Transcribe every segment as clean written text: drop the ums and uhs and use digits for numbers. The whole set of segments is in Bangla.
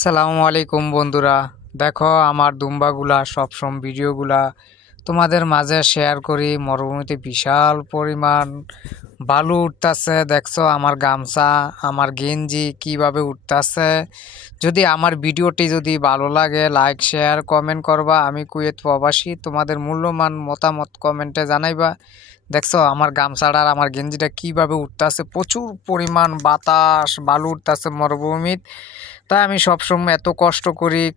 সালামু আলাইকুম বন্ধুরা। দেখো আমার দুম্বাগুলা সবসময় ভিডিওগুলা তোমাদের মাঝে শেয়ার করি। মরুভূমিতে বিশাল পরিমাণ বালু উঠতেছে, দেখছো আমার গামছা আমার গেঞ্জি কিভাবে উঠতেছে। যদি আমার ভিডিওটি যদি ভালো লাগে লাইক শেয়ার কমেন্ট করবা। আমি কুয়েত প্রবাসী, তোমাদের মূল্যবান মতামত কমেন্টে জানাইবা। দেখছো আমার গামছাটা আর আমার গেঞ্জিটা কিভাবে উঠতেছে, প্রচুর পরিমাণ বাতাস বালু উঠতেছে মরুভূমিত। তাই আমি সবসময় এত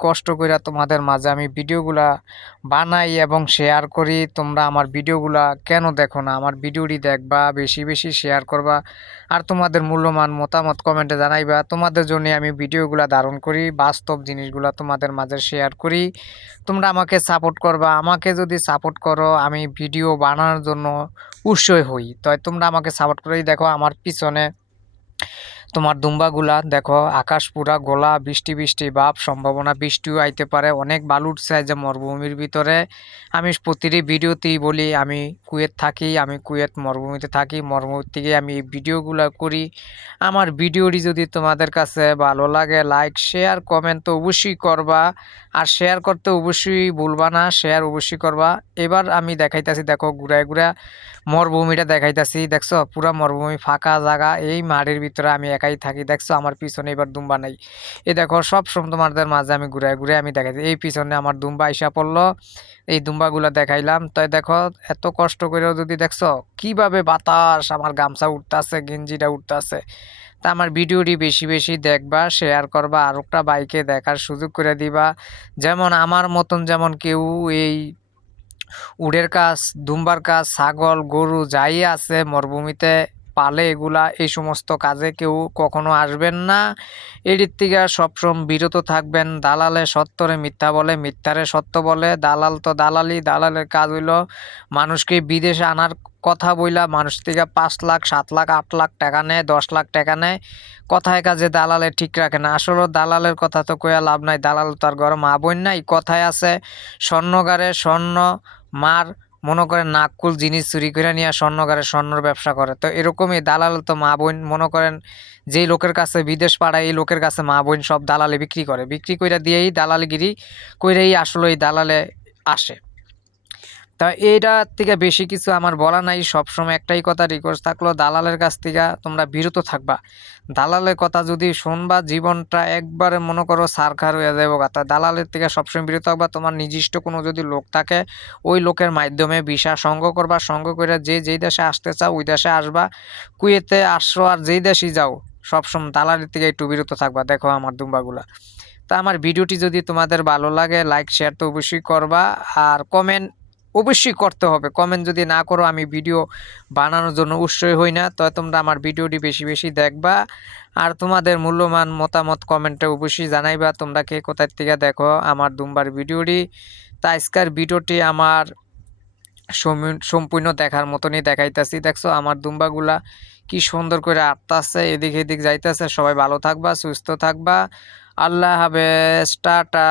কষ্ট কইরা তোমাদের মাঝে আমি ভিডিওগুলা বানাই এবং শেয়ার করি। তোমরা আমার ভিডিওগুলা কেন দেখো না? আমার ভিডিওটি দেখবা, বেশি বেশি শেয়ার করবা, আর তোমাদের মূল্যবান মতামত কমেন্টে জানাইবা। তোমাদের জন্য আমি ভিডিওগুলা ধারণ করি, বাস্তব জিনিসগুলা তোমাদের মাঝে শেয়ার করি। তোমরা আমাকে সাপোর্ট করবা। আমাকে যদি সাপোর্ট করো আমি ভিডিও বানানোর জন্য উৎসাহী হই। তাই তোমরা আমাকে সাপোর্ট করেই দেখো আমার পিছনে তোমার দুম্বাগুলা দেখো, আকাশ পুরা গোলা, বৃষ্টি বৃষ্টি ভাব, সম্ভাবনা বৃষ্টিও আইতে পারে। অনেক বালু উঠছে যে মরুভূমির ভিতরে। আমি প্রতিটি ভিডিওতেই বলি আমি কুয়েত থাকি, আমি কুয়েত মরুভূমিতে থাকি। মরুভূমি থেকে আমি এই ভিডিওগুলো করি। আমার ভিডিওটি যদি তোমাদের কাছে ভালো লাগে লাইক শেয়ার কমেন্ট তো অবশ্যই করবা, আর শেয়ার করতে অবশ্যই ভুলবা না, শেয়ার অবশ্যই করবা। এবার আমি দেখাইতাছি, দেখো ঘুরায় ঘুরা মরুভূমিটা দেখাইতাছি। দেখছো পুরা মরুভূমি ফাঁকা জায়গা, এই মাঠের ভিতরে আমি একাই থাকি। দেখছো আমার পিছনে এবার দুম্বা নাই। এই দেখো সব সময় তোমাদের মাঝে আমি ঘুরে ঘুরে আমি দেখাইছি। এই পিছনে আমার দুম্বা আইসা পড়লো, এই দুম্বাগুলো দেখাইলাম। তাই দেখো এত কষ্ট করেও যদি দেখছো কিভাবে বাতাস আমার গামছা উঠতেছে, গেঞ্জিটা উঠতেছে। তা আমার ভিডিওটি বেশি বেশি দেখবা, শেয়ার করবা, আর একটা বাইকে দেখার সুযোগ করে দিবা। যেমন আমার মতন যেমন কেউ এই উডের কাজ, দুম্বার কাজ, ছাগল গরু যাই আছে মরুভূমিতে পালে, এগুলা এই সমস্ত কাজে কেউ কখনো আসবেন না। এটির থেকে সবসময় বিরত থাকবেন। দালালে সত্যরে মিথ্যা বলে, মিথ্যারে সত্য বলে। দালাল তো দালালি, দালালের কাজ হইল মানুষকে বিদেশে আনার কথা বইলা মানুষ থেকে 5 লাখ 7 লাখ 8 লাখ টাকা নেয়, 10 লাখ টাকা নেয়। কথায় কাজে দালালে ঠিক রাখে না। আসলে দালালের কথা তো কইয়া লাভ নাই, দালাল তার ঘরে মা বোন নাই। কথায় আছে স্বর্ণগারে স্বর্ণ মার, মনে করেন নাককুল জিনিস চুরি করে নিয়ে স্বর্ণগারে স্বর্ণর ব্যবসা করে। তো এরকমই দালাল তো মা বোন, মনে করেন যেই লোকের কাছে বিদেশ পাড়ায় এই লোকের কাছে মা বোন সব দালালে বিক্রি করে, বিক্রি কইরা দিয়েই দালালগিরি কইরেই আসলে এই দালালে আসে। তা এইটার থেকে বেশি কিছু আমার বলা নাই। সবসময় একটাই কথা রিকোয়েস্ট থাকলো, দালালের কাছ থেকে তোমরা বিরত থাকবা। দালালের কথা যদি শুনবা জীবনটা একবারে মনে করো সারখার হয়ে যাবে। কথা দালালের থেকে সবসময় বিরত থাকবা। তোমার নির্দিষ্ট কোনো যদি লোক থাকে ওই লোকের মাধ্যমে ভিসা সংগ্রহ করবা, সংগ্রহ করে যে যেই দেশে আসতে চাও ওই দেশে আসবা। কুয়েতে আসছো আর যেই দেশই যাও সবসময় দালালের থেকে একটু বিরত থাকবা। দেখো আমার দুম্বাগুলা। তা আমার ভিডিওটি যদি তোমাদের ভালো লাগে লাইক শেয়ার তো অবশ্যই করবা, আর কমেন্ট অবশ্যই করতে হবে। কমেন্ট যদি না করো আমি ভিডিও বানানোর জন্য উৎসাহী হই না। তো তোমরা আমার ভিডিওটি বেশি বেশি দেখবা, আর তোমাদের মূল্যবান মতামত কমেন্টে অবশ্যই জানাইবা তোমরা কে কোথায় থেকে দেখো আমার দুম্বার ভিডিওটি। তা আজকের ভিডিওটি আমার সম্পূর্ণ দেখার মতনই দেখাইতাছি। দেখছো আমার দুম্বাগুলা কি সুন্দর করে আটতাছে, এদিক এদিক যাইতেছে। সবাই ভালো থাকবা, সুস্থ থাকবা। আল্লাহ হাফেজ, টাটা।